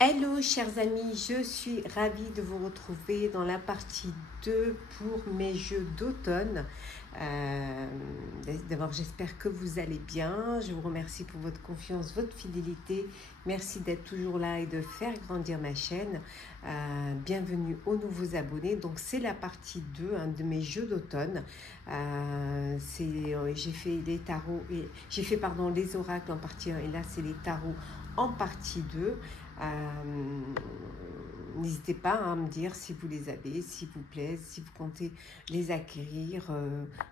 Hello chers amis, je suis ravie de vous retrouver dans la partie 2 pour mes jeux d'automne. D'abord j'espère que vous allez bien, je vous remercie pour votre confiance, votre fidélité, merci d'être toujours là et de faire grandir ma chaîne. Bienvenue aux nouveaux abonnés, donc c'est la partie 2 de mes jeux d'automne. J'ai fait les tarots et j'ai fait les oracles en partie 1 et là c'est les tarots en partie 2. N'hésitez pas à me dire si vous les avez, s'il vous plaît, si vous comptez les acquérir,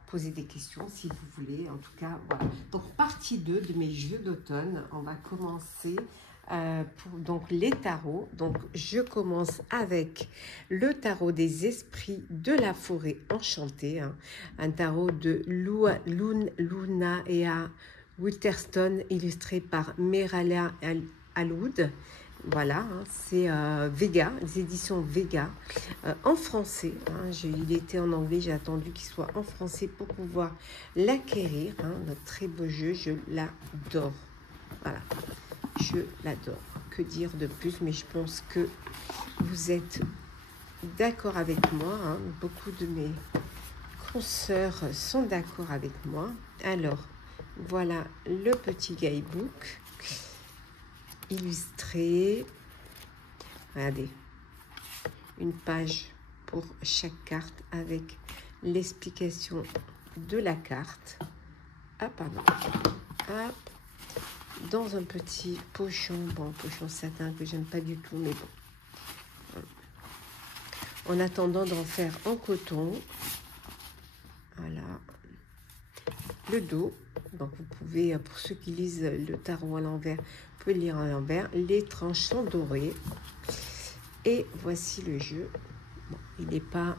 poser des questions si vous voulez. En tout cas, voilà. Donc, partie 2 de mes jeux d'automne. On va commencer donc les tarots. Donc, je commence avec le tarot des esprits de la forêt enchantée. Un tarot de Luna Ea Witherstone, illustré par Merala Aloud. Voilà, c'est Vega, les éditions Vega, en français. Il était en anglais, j'ai attendu qu'il soit en français pour pouvoir l'acquérir. Notre très beau jeu, je l'adore. Voilà, je l'adore. Que dire de plus? Mais je pense que vous êtes d'accord avec moi. Beaucoup de mes consoeurs sont d'accord avec moi. Alors, voilà le petit guidebook illustré. Regardez, une page pour chaque carte avec l'explication de la carte. Ah pardon. Hop. Dans un petit pochon, pochon satin que j'aime pas du tout, mais bon. En attendant d'en faire en coton. Voilà. Le dos. Donc vous pouvez, pour ceux qui lisent le tarot à l'envers, vous pouvez lire à l'envers. Les tranches sont dorées. Et voici le jeu. Bon, il n'est pas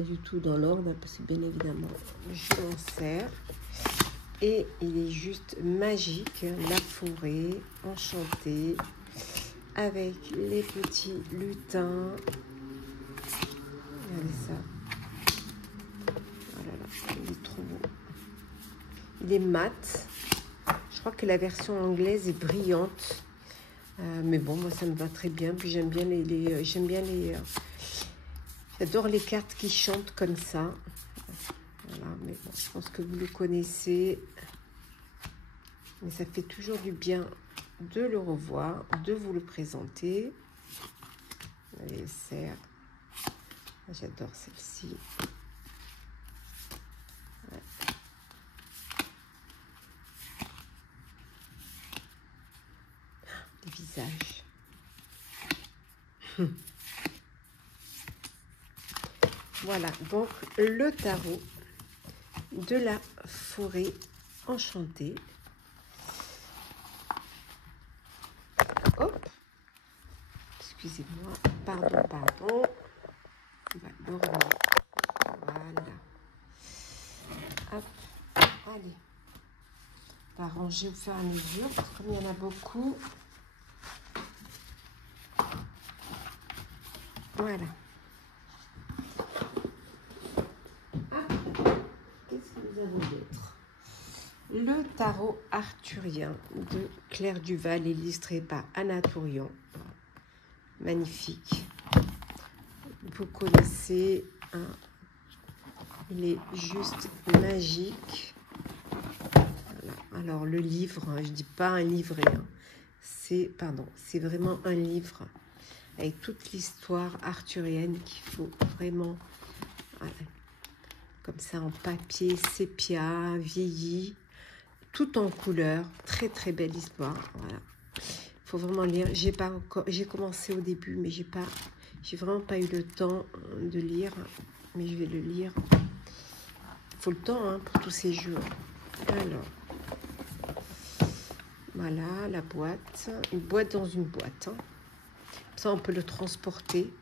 du tout dans l'ordre parce que bien évidemment je m'en sers. Et il est juste magique, la forêt enchantée avec les petits lutins. Regardez ça. Oh là là, il est trop beau. Il est mat. Je crois que la version anglaise est brillante. Mais bon, moi ça me va très bien. Puis j'aime bien j'adore les cartes qui chantent comme ça. Voilà, mais bon, je pense que vous le connaissez. Mais ça fait toujours du bien de le revoir, de vous le présenter. Allez, serre. J'adore celle-ci. Ouais. Des visages. Voilà, donc le tarot de la forêt enchantée. Hop, excusez-moi, pardon. On va le remettre. Voilà. Hop, allez. On va ranger au fur et à mesure, parce que comme il y en a beaucoup. Voilà. Qu'est-ce que nous avons d'autre? Le tarot arthurien de Claire Duval, illustré par Anna Tourian. Magnifique. Vous connaissez, il est juste magique. Voilà. Alors le livre, je dis pas un livret, c'est vraiment un livre avec toute l'histoire arthurienne qu'il faut vraiment, voilà, comme ça en papier sépia, vieilli, tout en couleur, très très belle histoire. Voilà, faut vraiment lire. J'ai commencé au début, mais j'ai vraiment pas eu le temps de lire, mais je vais le lire. Il faut le temps pour tous ces jeux. Alors, voilà la boîte, une boîte dans une boîte. Ça, on peut le transporter.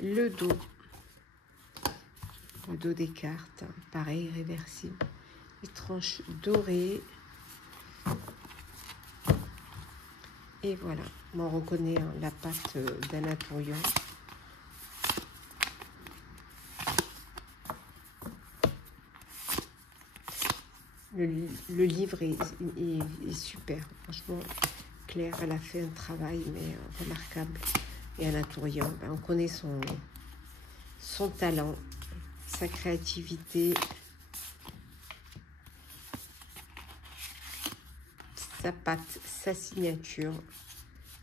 Le dos des cartes, pareil, réversible. Les tranches dorées. Et voilà, on reconnaît la patte d'Anna Tourian. Le livre est super. Franchement, Claire, elle a fait un travail mais remarquable. Et Anna Tourian, ben, on connaît son talent, sa créativité, sa patte, sa signature.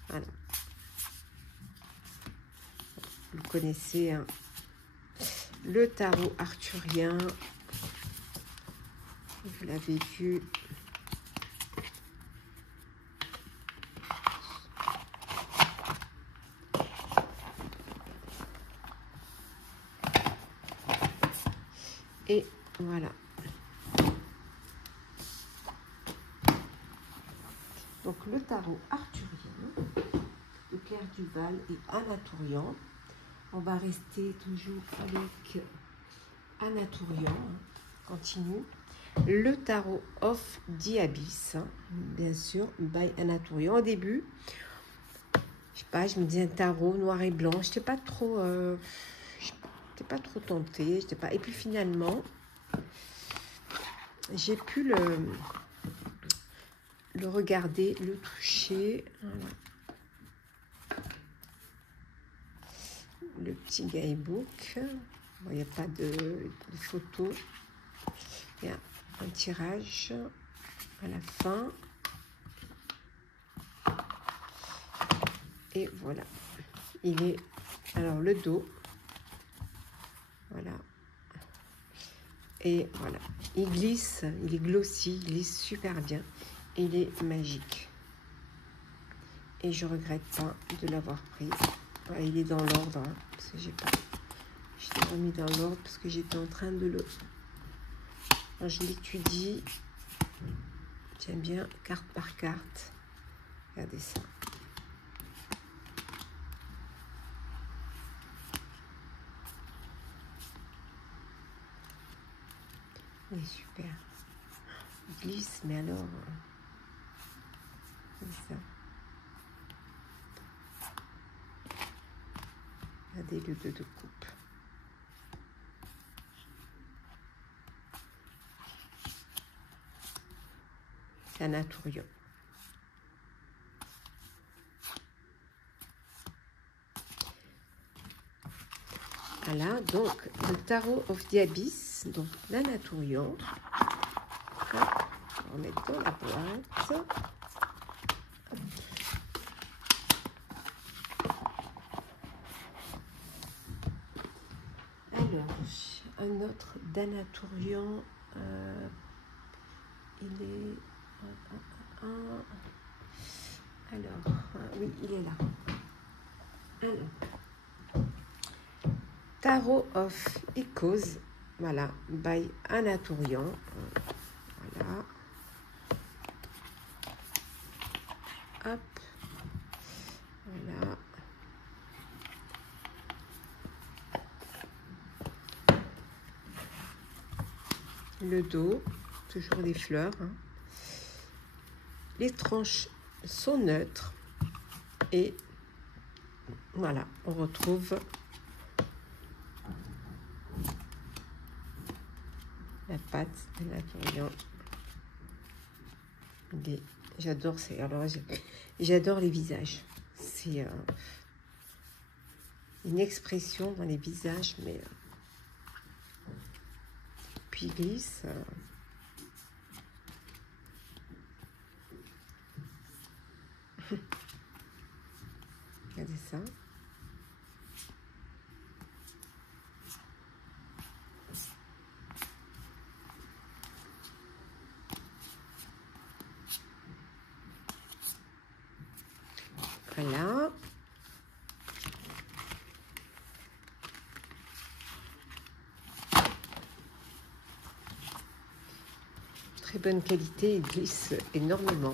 Voilà. Vous connaissez hein, le tarot arthurien. Vous l'avez vu. Et voilà. Donc le tarot arthurien de Claire Duval et Anna Tourian. On va rester toujours avec Anna Tourian. Continue. Le tarot of the Abyss, bien sûr, by Anna Tourian. Au début, je sais pas, je me disais un tarot noir et blanc. Je n'étais pas trop tentée. Et puis finalement, j'ai pu le regarder, le toucher. Voilà. Le petit guidebook. Bon, il n'y a pas de photo. Il y a un tirage à la fin. Et voilà. Il est... Alors, le dos. Voilà. Et voilà. Il glisse. Il est glossy. Il glisse super bien. Et il est magique. Et je regrette pas de l'avoir pris. Voilà, il est dans l'ordre. Hein, parce que j'ai pas... Je l'ai remis dans l'ordre parce que j'étais en train de le... Quand je l'étudie, j'aime bien carte par carte. Regardez ça. Il est super. Il glisse, mais alors... C'est ça. Regardez le 2 de coupe. C'est Anna Tourian. Voilà, donc le tarot of the Abyss, donc l'Anna Tourian. On va remettre dans la boîte. Alors, un autre d'Anna Tourian. Il est... Alors, oui, il est là. Alors, Tarot of Echoes, voilà, by Anna Tourian. Voilà. Hop. Voilà. Le dos, toujours des fleurs. Hein. Les tranches sont neutres. Et voilà, on retrouve la pâte de Anna Tourian. J'adore ces. Alors j'adore les visages. C'est une expression dans les visages, mais puis il glisse. Regardez ça. Voilà. Très bonne qualité, il glisse énormément.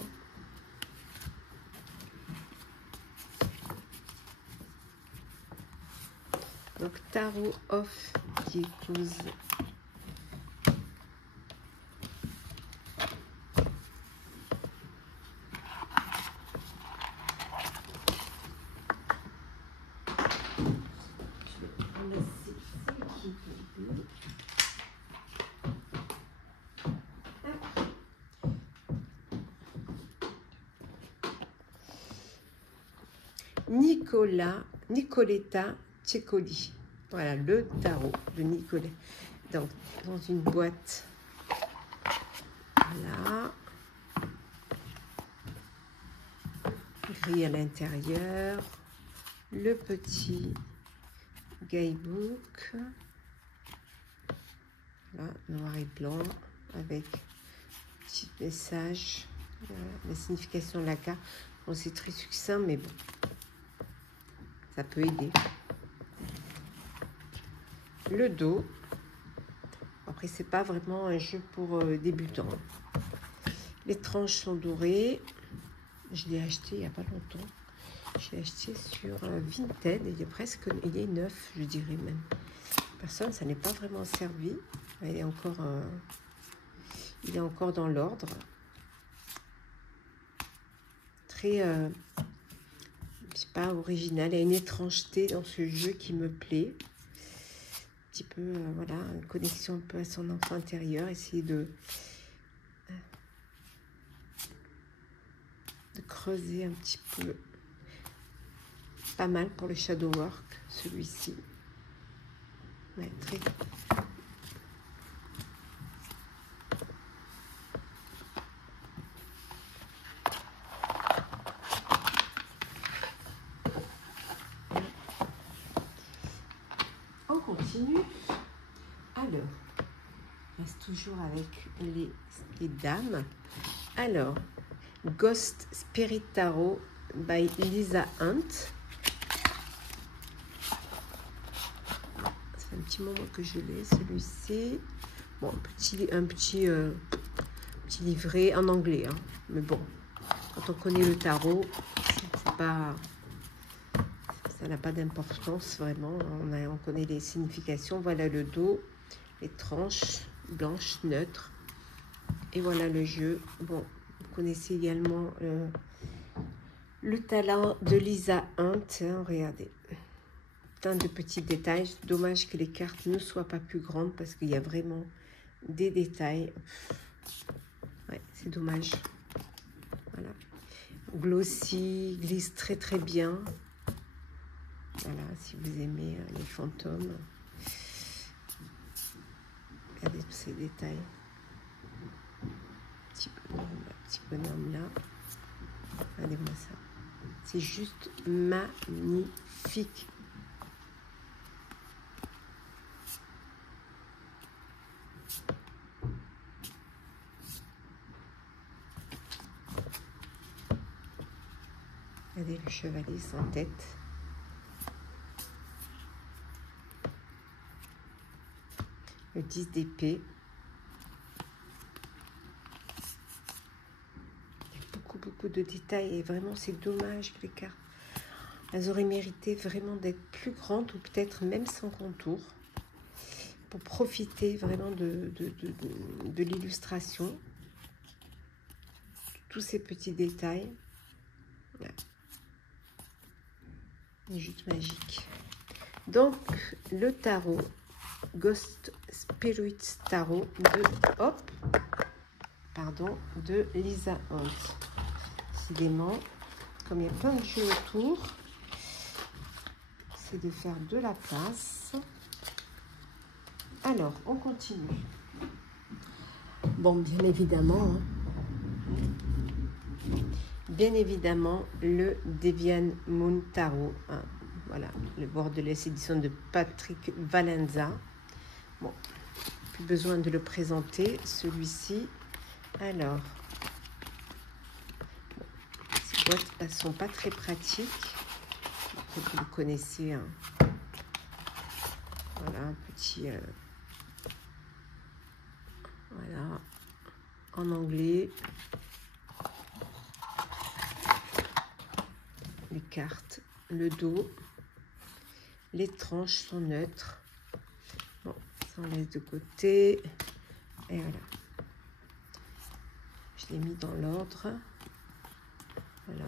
Donc, Tarot of the Echoes. Nicoletta Ceccoli. Voilà, le tarot de Nicolet. Donc, dans une boîte. Voilà. Gris à l'intérieur. Le petit guidebook. Là, noir et blanc. Avec un petit message. La signification de la carte. Bon, c'est très succinct, mais bon. Ça peut aider. Le dos. Après, c'est pas vraiment un jeu pour débutants. Les tranches sont dorées. Je l'ai acheté il n'y a pas longtemps. Je l'ai acheté sur Vinted. Il est neuf, je dirais même. Personne, ça n'est pas vraiment servi. Il est encore dans l'ordre. Très, je sais pas, original. Il y a une étrangeté dans ce jeu qui me plaît. Un petit peu, voilà, une connexion un peu à son enfant intérieur. Essayer de creuser un petit peu. Pas mal pour le shadow work, celui-ci. Ouais, très... On continue. Alors, on reste toujours avec les dames. Alors, Ghost Spirit Tarot by Lisa Hunt. C'est un petit moment que je l'ai, celui-ci. Bon, un petit livret en anglais, hein. Mais bon, quand on connaît le tarot, c'est pas... Ça n'a pas d'importance, vraiment. On connaît les significations. Voilà le dos, les tranches blanches, neutres. Et voilà le jeu. Bon, vous connaissez également le talent de Lisa Hunt. Hein, regardez. Plein de petits détails. Dommage que les cartes ne soient pas plus grandes parce qu'il y a vraiment des détails. Ouais, c'est dommage. Voilà. Glossy, glisse très très bien. Voilà, si vous aimez les fantômes, regardez tous ces détails. Petit bonhomme là. Regardez-moi ça. C'est juste magnifique. Regardez le chevalier sans tête. Le 10 d'épée. Il y a beaucoup de détails et vraiment c'est dommage que les cartes, elles auraient mérité vraiment d'être plus grandes ou peut-être même sans contour pour profiter vraiment de l'illustration. Tous ces petits détails. Ouais. C'est juste magique. Donc, le tarot Ghost Spirit Tarot de Lisa Hunt. Décidément, comme il y a plein de jeux autour, c'est de faire de la place. Alors, on continue. Bon, bien évidemment, le Deviant Moon Tarot. Hein, voilà, le Bordelais édition de Patrick Valenza. Bon, plus besoin de le présenter, celui-ci. Alors, bon, ces boîtes ne sont pas très pratiques. Vous le connaissez. Hein. Voilà, un petit... voilà, en anglais. Les cartes, le dos. Les tranches sont neutres. Bon, ça on laisse de côté. Et voilà. Je l'ai mis dans l'ordre. Voilà.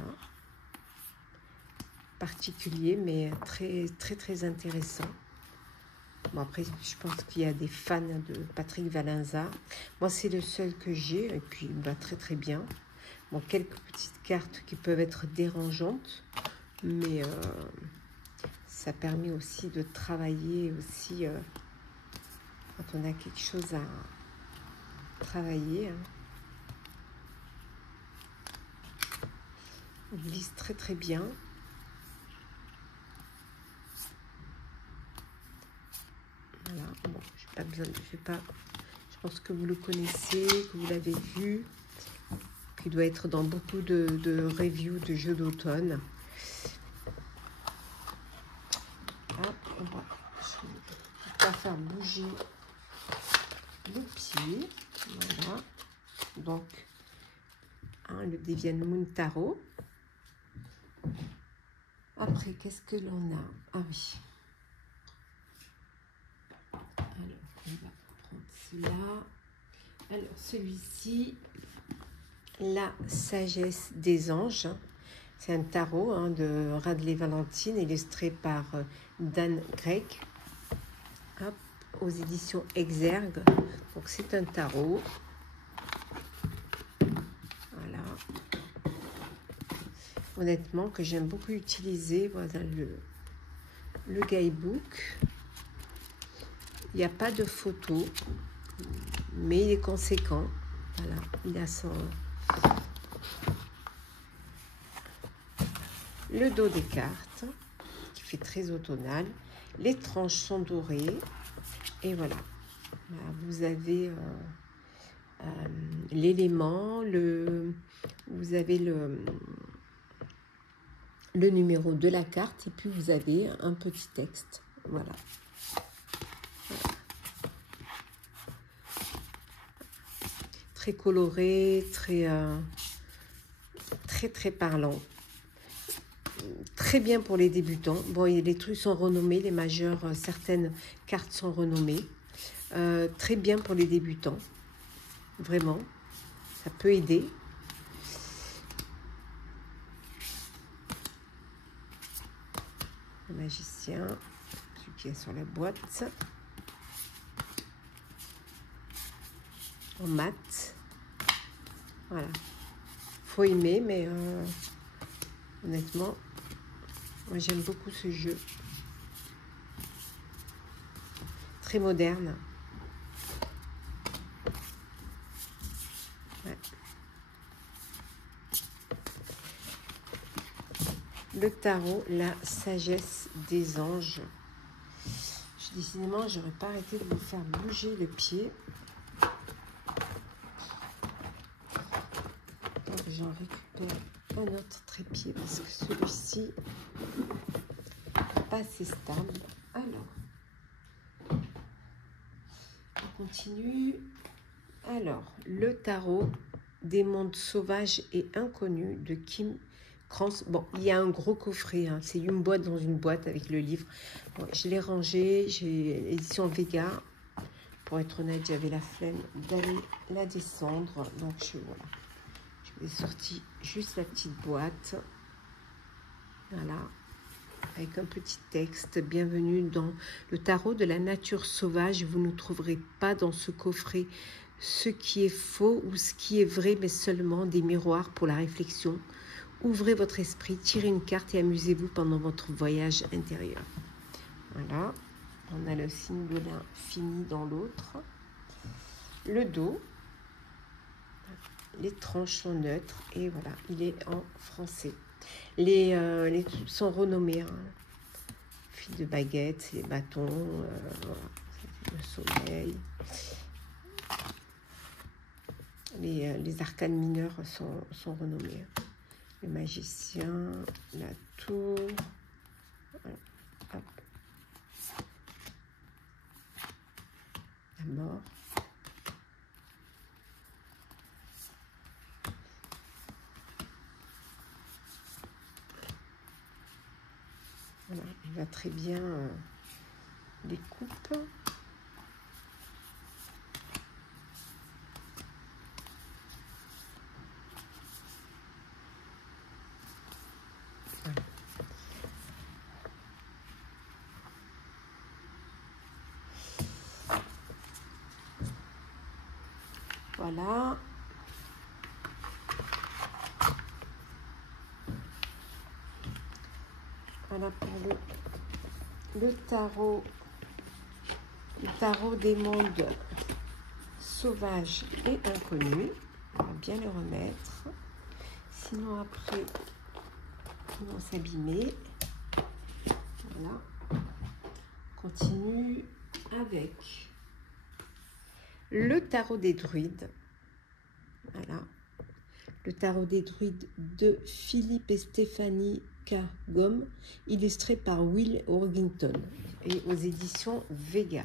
Particulier, mais très intéressant. Bon, après, je pense qu'il y a des fans de Patrick Valenza. Moi, c'est le seul que j'ai, et puis il va très bien. Bon, quelques petites cartes qui peuvent être dérangeantes. mais ça permet aussi de travailler aussi quand on a quelque chose à travailler. Hein. On glisse très très bien. Voilà, bon, j'ai pas besoin de, je pense que vous le connaissez, que vous l'avez vu, qu'il doit être dans beaucoup de reviews de jeux d'automne. On va pas faire bouger le pied. Voilà. Donc, hein, le Deviant Moon Tarot. Après, qu'est-ce que l'on a? Ah oui. Alors, on va prendre celui-là. Alors, celui-ci, la sagesse des anges. C'est un tarot hein, de Radley Valentine, illustré par Dan Gregg, hop, aux éditions Exergue. Donc, c'est un tarot. Voilà. Honnêtement, que j'aime beaucoup utiliser. Voilà le guidebook. Il n'y a pas de photo, mais il est conséquent. Voilà, il a son... Le dos des cartes, qui fait très automnal. Les tranches sont dorées. Et voilà. Là, vous avez l'élément, vous avez le numéro de la carte. Et puis, vous avez un petit texte. Voilà. Très coloré, très parlant. Très bien pour les débutants. Bon, les trucs sont renommés, les majeurs, certaines cartes sont renommées. Très bien pour les débutants. Vraiment, ça peut aider. Le magicien, celui qui est sur la boîte. En mat. Voilà. Faut aimer, mais honnêtement, moi j'aime beaucoup ce jeu. Très moderne. Ouais. Le tarot, la sagesse des anges. Décidément, j'aurais pas arrêté de vous faire bouger le pied. Donc j'en récupère un autre trépied parce que celui-ci n'est pas assez stable. Alors, on continue. Alors, le tarot des mondes sauvages et inconnus de Kim Krans. Bon, il y a un gros coffret, hein. C'est une boîte dans une boîte avec le livre. Bon, je l'ai rangé, j'ai l'édition Vega. Pour être honnête, j'avais la flemme d'aller la descendre. Donc, voilà. Je vais sortir juste la petite boîte. Voilà. Avec un petit texte. Bienvenue dans le tarot de la nature sauvage. Vous ne trouverez pas dans ce coffret ce qui est faux ou ce qui est vrai, mais seulement des miroirs pour la réflexion. Ouvrez votre esprit, tirez une carte et amusez-vous pendant votre voyage intérieur. Voilà. On a le signe de l'infini dans l'autre. Le dos. Les tranches sont neutres et voilà, il est en français. Les trucs sont renommés. Hein. Fil de baguette, les bâtons, voilà, le soleil. Les arcanes mineurs sont renommés. Le magicien, la tour. Voilà. Hop. La mort. Voilà, il va très bien les coupes. Voilà. Voilà pour le tarot. Le tarot des mondes sauvages et inconnus. On va bien le remettre. Sinon après, ils vont s'abîmer. Voilà. On continue avec le tarot des druides. Voilà. Le tarot des druides de Philippe et Stéphanie K. Gomme, illustré par Will Orgington et aux éditions Vega.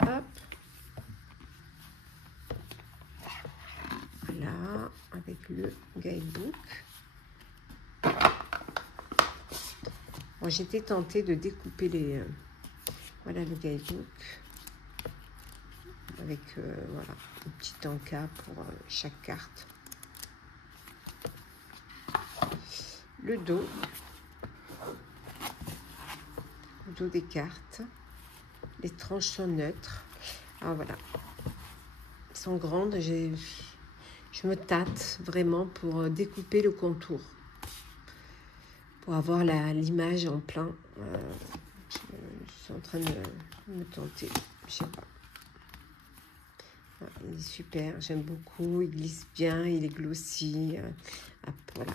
Hop. Voilà, avec le guidebook. Bon, j'étais tentée de découper les... voilà le guidebook. Avec voilà, un petit encas pour chaque carte. Le dos des cartes. Les tranches sont neutres. Ah voilà, elles sont grandes. Je me tâte vraiment pour découper le contour, pour avoir l'image en plein. Je suis en train de me tenter, je sais pas. Ah, il est super, j'aime beaucoup, il glisse bien, il est glossy. Voilà.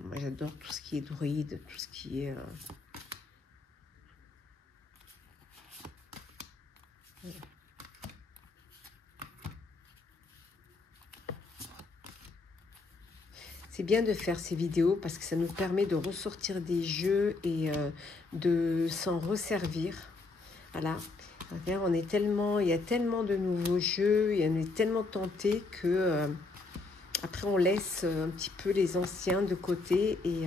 Moi j'adore tout ce qui est druide, tout ce qui est... Voilà. C'est bien de faire ces vidéos parce que ça nous permet de ressortir des jeux et de s'en resservir. Voilà. On est tellement, il y a tellement de nouveaux jeux, on est tellement tenté que après on laisse un petit peu les anciens de côté et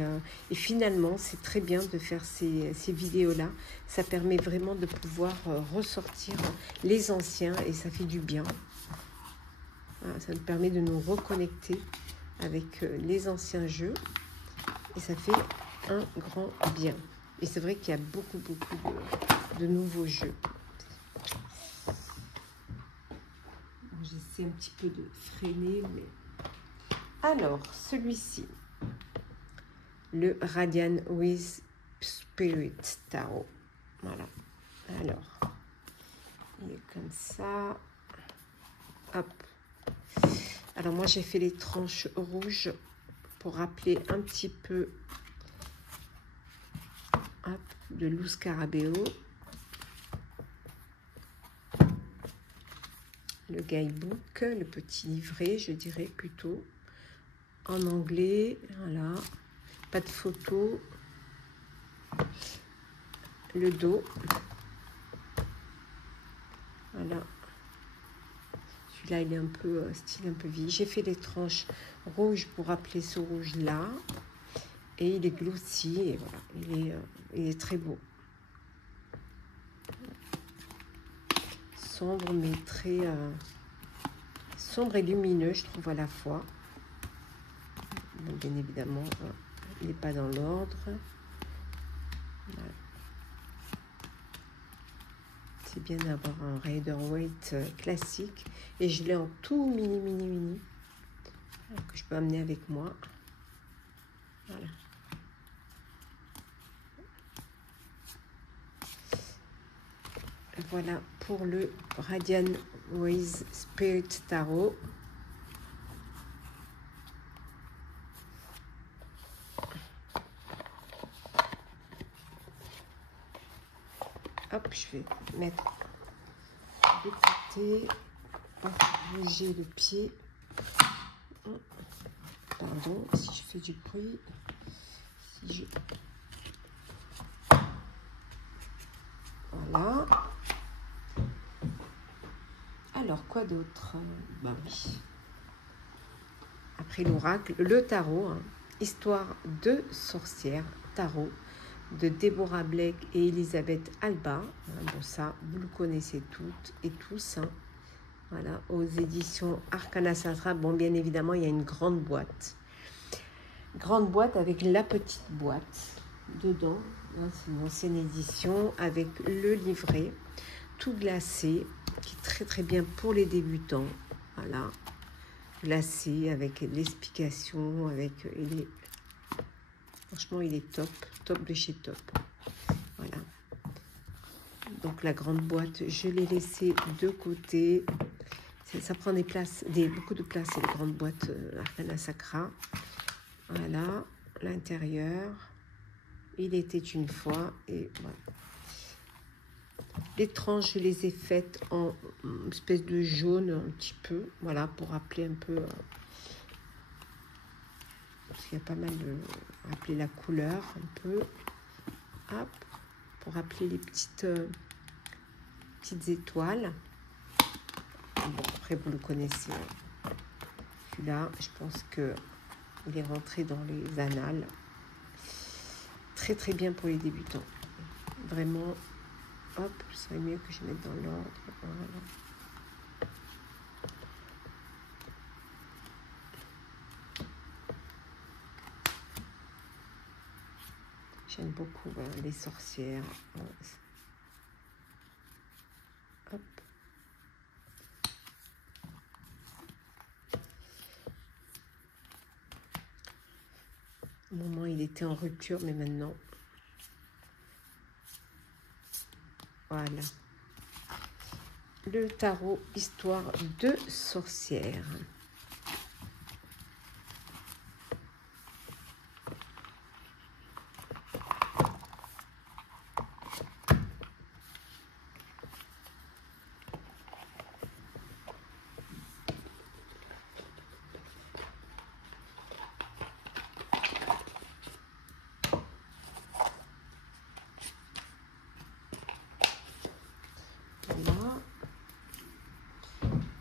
finalement c'est très bien de faire ces vidéos-là. Ça permet vraiment de pouvoir ressortir les anciens et ça fait du bien. Voilà, ça nous permet de nous reconnecter avec les anciens jeux et ça fait un grand bien. Et c'est vrai qu'il y a beaucoup de nouveaux jeux. J'essaie un petit peu de freiner, mais... Alors, celui-ci, le Radiant with Spirit Tarot. Voilà. Alors, il est comme ça. Hop. Alors, moi, j'ai fait les tranches rouges pour rappeler un petit peu de Luz Scarabeo. Le guidebook, le petit livret, je dirais plutôt, en anglais, voilà, pas de photo, le dos, voilà, celui-là il est un peu style un peu vie. J'ai fait les tranches rouges pour rappeler ce rouge là, et il est glossy, et voilà, il est très beau. Sombre mais très sombre et lumineux, je trouve à la fois. Bon, bien évidemment, il n'est pas dans l'ordre. Voilà. C'est bien d'avoir un Rider-Waite classique et je l'ai en tout mini que je peux amener avec moi. Voilà. Voilà pour le Radiant with Spirit Tarot. Hop, je vais mettre de côté, bouger le pied. Pardon si je fais du bruit. Si je... Voilà. Alors, quoi d'autre? Bah oui. Après l'oracle, le tarot, hein. Histoire de sorcière, tarot, de Deborah Blake et Elisabeth Alba. Bon, ça, vous le connaissez toutes et tous. Hein. Voilà, aux éditions Arcana Sacra. Bon, bien évidemment, il y a une grande boîte. Grande boîte avec la petite boîte dedans. Hein, c'est une ancienne édition avec le livret tout glacé, qui est très très bien pour les débutants. Voilà, glacé avec l'explication, avec les... Franchement, il est top, top de chez top. Voilà. Donc la grande boîte, je l'ai laissée de côté. Ça prend des places, beaucoup de place, les grandes boîtes Arcana Sacra. Voilà, l'intérieur. Il était une fois, et voilà. Les tranches, je les ai faites en espèce de jaune un petit peu, voilà, pour rappeler un peu, parce qu'il y a pas mal de, rappeler la couleur un peu, hop, pour rappeler les petites étoiles. Bon, après vous le connaissez, celui-là, je pense que il est rentré dans les annales. Très très bien pour les débutants, vraiment. Hop, ce serait mieux que je mette dans l'ordre. Voilà. J'aime beaucoup les sorcières. Hop. Au moment, il était en rupture, mais maintenant, voilà. Le tarot Histoire de sorcière. Voilà.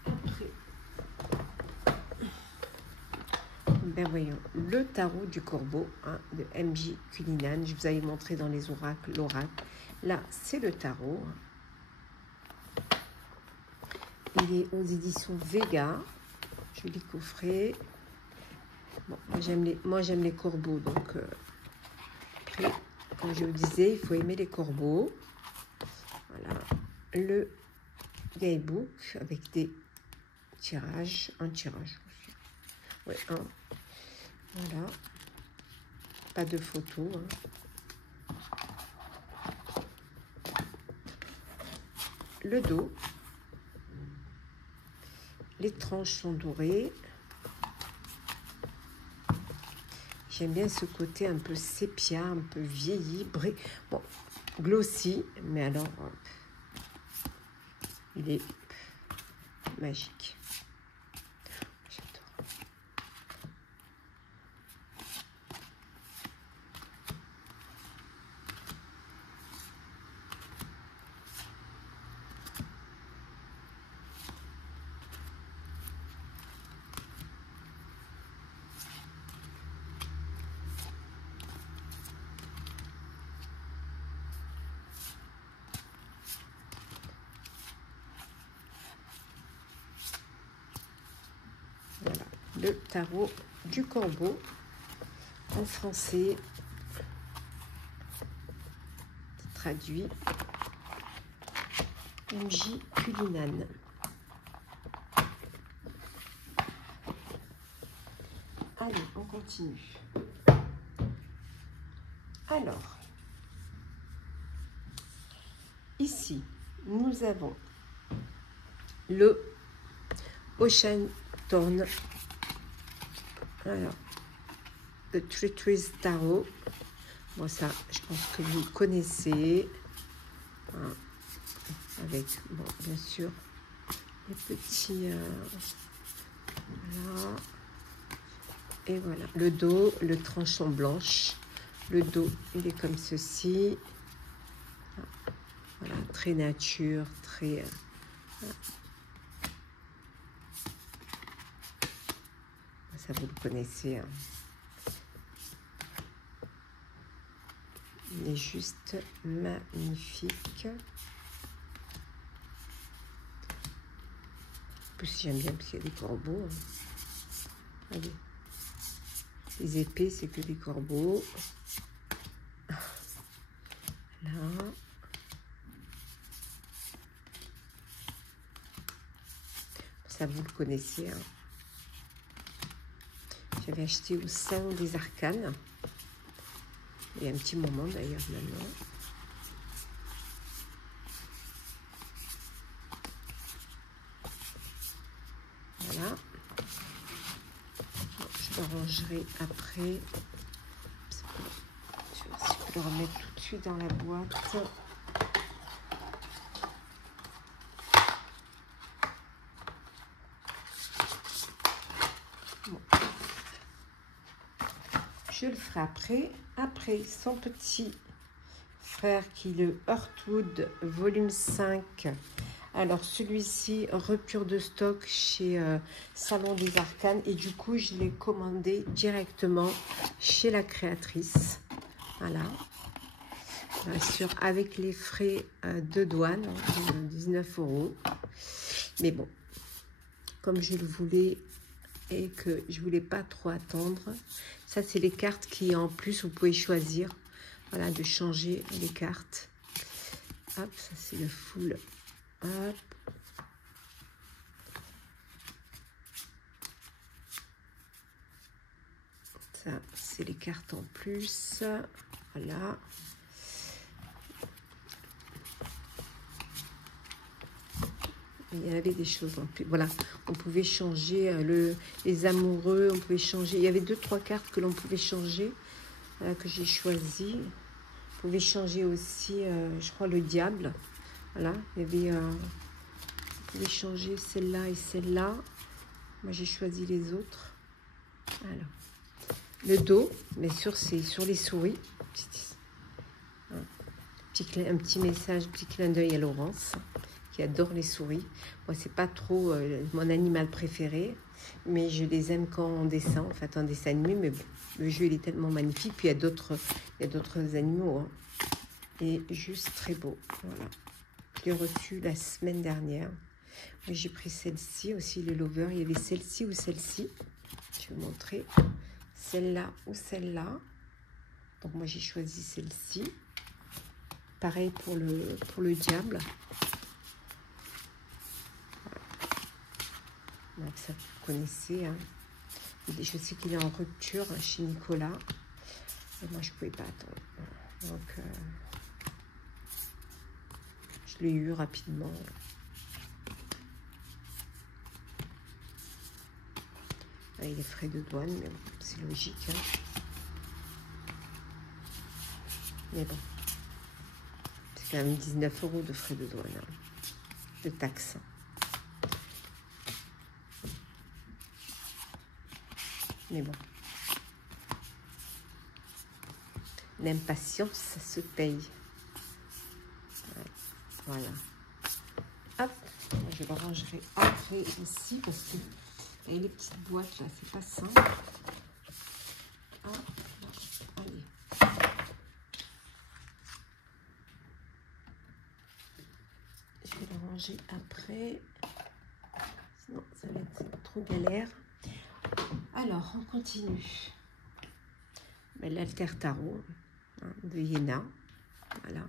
Après, ben voyons, le tarot du corbeau hein, de MJ Cullinan. Je vous avais montré dans les oracles, l'oracle. Là, c'est le tarot. Il est aux éditions Vega. Joli coffret. Bon, moi j'aime les corbeaux, donc après, comme je vous disais, il faut aimer les corbeaux. Voilà, le guidebook avec des tirages, un tirage aussi. Ouais, un. Voilà, pas de photos. Hein. Le dos. Les tranches sont dorées. J'aime bien ce côté un peu sépia, un peu vieilli, bon, glossy, mais alors, il est magique. J'adore. Voilà, le tarot du corbeau en français, traduit MJ Cullinan. Allez, on continue. Alors, ici, nous avons le Ocean Torn. Alors, The Treacherous Tarot. Bon, ça, je pense que vous connaissez. Hein, avec, bon, bien sûr, les petits... voilà. Et voilà, le dos, le tranchant blanche. Le dos, il est comme ceci. Voilà, très nature, très... ça, vous le connaissez. Hein. Il est juste magnifique. En plus, j'aime bien parce qu'il y a des corbeaux. Hein. Allez. Les épées, c'est que des corbeaux. Là. Ça, vous le connaissez. Hein. J'avais acheté au Salon des Arcanes. Il y a un petit moment d'ailleurs maintenant. Voilà. Je le rangerai après. Je vais voir si je peux le remettre tout de suite dans la boîte. Bon. Je le ferai après son petit frère qui est le Heartwood volume 5. Alors celui-ci, rupture de stock chez Salon des Arcanes. Et du coup, je l'ai commandé directement chez la créatrice. Voilà. Bien sûr, avec les frais de douane, 19 €. Mais bon, comme je le voulais et que je voulais pas trop attendre. Ça, c'est les cartes qui, en plus, vous pouvez choisir. Voilà, de changer les cartes. Hop, ça c'est le full. Hop. Ça, c'est les cartes en plus. Voilà. Il y avait des choses en plus. Voilà, on pouvait changer les amoureux. On pouvait changer. Il y avait 2-3 cartes que l'on pouvait changer, que j'ai choisi. Vous pouvez changer aussi, je crois, le diable. Voilà, il y avait... vous pouvez changer celle-là et celle-là. Moi, j'ai choisi les autres. Alors, le dos, bien sûr, c'est sur les souris. Un petit message, un petit clin d'œil à Laurence, qui adore les souris. Moi, c'est pas trop mon animal préféré, mais je les aime quand on dessin, en fait, en dessin animé. Mais bon, le jeu, il est tellement magnifique. Puis, il y a d'autres animaux. Hein. Et juste très beau. Voilà. Je l'ai reçu la semaine dernière. J'ai pris celle-ci aussi, le lover. Il y avait celle-ci ou celle-ci. Je vais vous montrer. Celle-là ou celle-là. Donc, moi, j'ai choisi celle-ci. Pareil pour le diable. Donc, ça, vous connaissez. Hein. Je sais qu'il est en rupture hein, chez Nicolas. Et moi, je ne pouvais pas attendre. Donc, je l'ai eu rapidement. Avec les frais de douane, mais bon, c'est logique. Hein. Mais bon, c'est quand même 19 € de frais de douane, hein, de taxes. Mais bon, l'impatience, ça se paye. Ouais, voilà. Hop, je le rangerai après ici parce que et les petites boîtes là, c'est pas simple. Ah, allez. Je vais le ranger après. Sinon, ça va être trop galère. Alors, on continue. L'Alter Tarot hein, de Yéna. Voilà.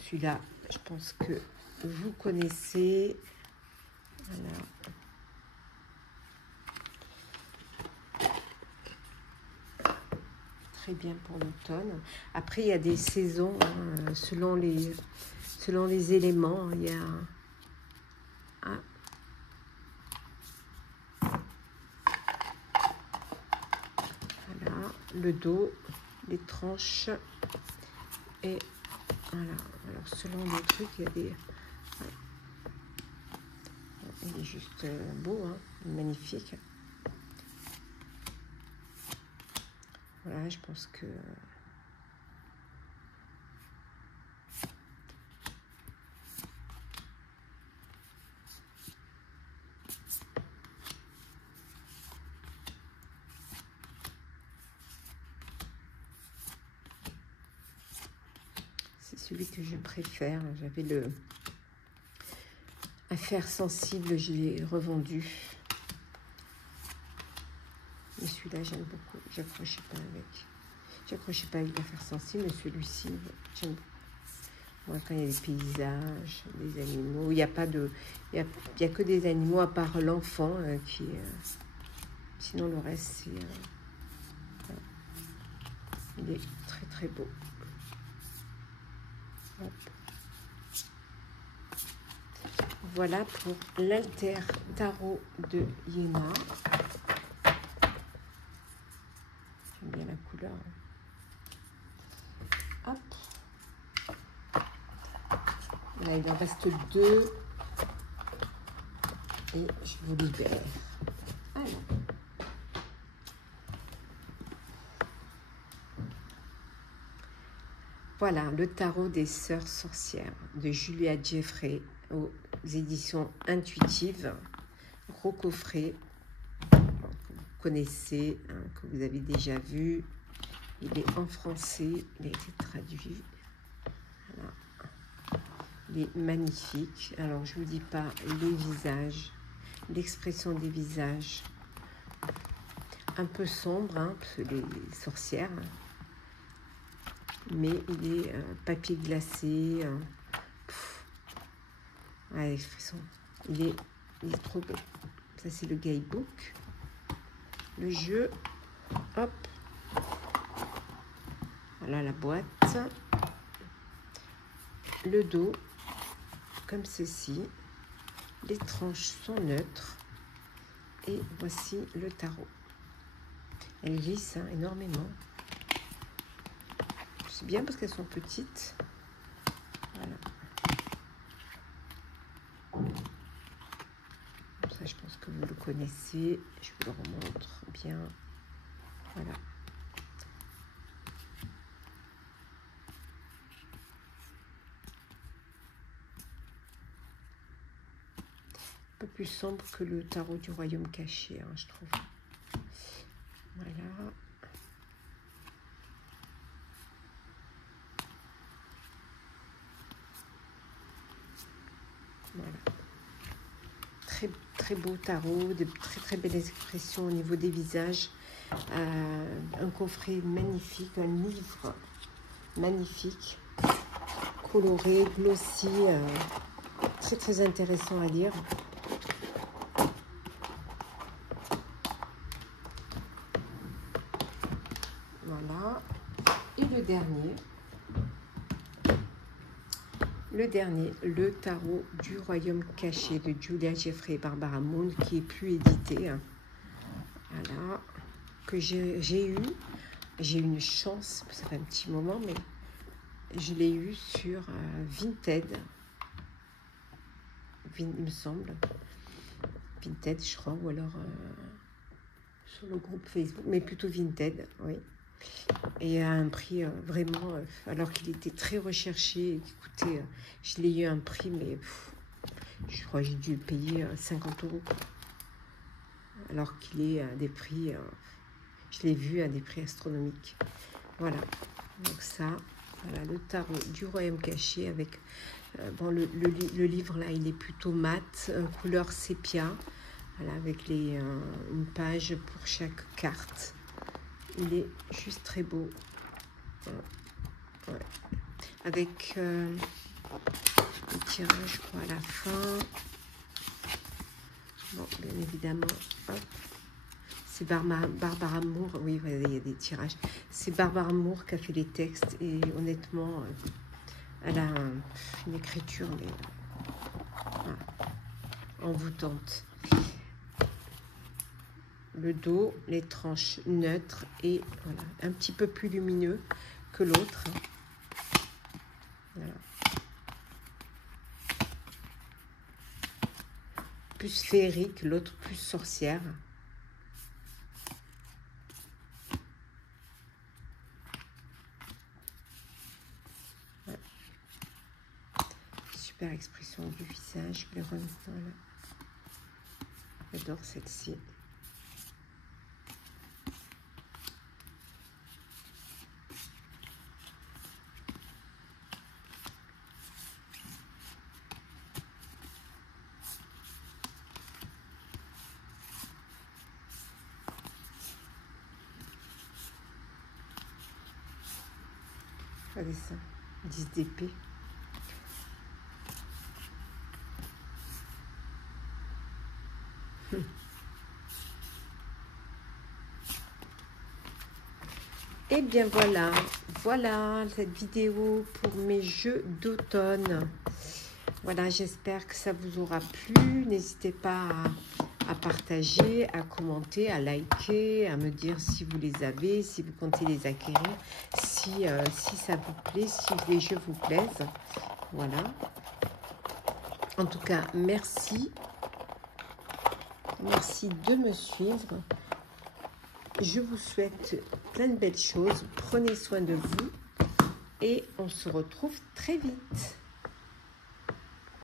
Celui-là, je pense que vous connaissez. Voilà. Très bien pour l'automne. Après, il y a des saisons hein, selon les éléments. Il y a voilà, le dos, les tranches et voilà. Alors selon les trucs, il y a des. Voilà. Il est juste beau, hein, magnifique. Voilà, je pense que c'est celui que je préfère. J'avais le Affaire sensible, je l'ai revendu. Mais celui-là, j'aime beaucoup. J'accrochais pas avec l'affaire sensible, mais celui-ci, j'aime beaucoup. Moi, quand il y a des paysages, des animaux, il n'y a pas de... Il y a que des animaux, à part l'enfant, qui... sinon, le reste, c'est... Il est très très beau. Hop. Voilà pour l'Alter Tarot de Yéna. J'aime bien la couleur. Hop. Là, il en reste 2. Et je vous libère. Alors. Voilà, le tarot des sœurs sorcières de Julia Jeffrey aux éditions intuitives. Gros coffret que vous connaissez, hein, que vous avez déjà vu. Il est en français, il a été traduit. Voilà. Il est magnifique. Alors, je ne vous dis pas les visages, l'expression des visages. Un peu sombre, hein, parce que les sorcières. Mais il est papier glacé. Ah, l'expression. Il est trop beau. Ça, c'est le guidebook. Le jeu. Hop. Voilà la boîte. Le dos. Comme ceci. Les tranches sont neutres. Et voici le tarot. Elle glisse hein, énormément. C'est bien parce qu'elles sont petites. Voilà. Ça, je pense que vous le connaissez. Je vous le remontre bien. Voilà. Un peu plus sombre que le tarot du royaume caché, hein, je trouve. Voilà. Voilà. Très, très beau tarot, de très très belles expressions au niveau des visages. Un coffret magnifique, un livre magnifique, coloré, glossy, très très intéressant à lire. Voilà. Et le dernier, le tarot du royaume caché de Julia Jeffrey et Barbara Moon, qui est plus édité. Voilà, que j'ai eu une chance, ça fait un petit moment, mais je l'ai eu sur Vinted, il me semble, Vinted, je crois, ou alors sur le groupe Facebook, mais plutôt Vinted, oui. Et à un prix vraiment, alors qu'il était très recherché, écoutez, je l'ai eu à un prix, mais je crois que j'ai dû payer 50 €, alors qu'il est à des prix, je l'ai vu à des prix astronomiques. Voilà, donc ça, voilà le tarot du royaume caché avec, bon, le livre là, il est plutôt mat, couleur sépia, voilà, avec une page pour chaque carte. Il est juste très beau. Ouais. Avec le tirage, je crois, à la fin. Bon, bien évidemment, hop. C'est Barbara Moore. Oui, il y a des tirages. C'est Barbara Moore qui a fait les textes. Et honnêtement, elle a une écriture, mais envoûtante. Le dos, les tranches neutres et voilà, un petit peu plus lumineux que l'autre. Voilà. Plus féerique, l'autre plus sorcière. Ouais. Super expression du visage. Je vais remettre là. J'adore celle-ci. Regardez ça, 10 d'épée. Et bien voilà, voilà cette vidéo pour mes jeux d'automne. Voilà, j'espère que ça vous aura plu. N'hésitez pas à partager, à commenter, à liker, à me dire si vous les avez, si vous comptez les acquérir, si ça vous plaît, si les jeux vous plaisent. Voilà. En tout cas, merci. Merci de me suivre. Je vous souhaite plein de belles choses. Prenez soin de vous et on se retrouve très vite.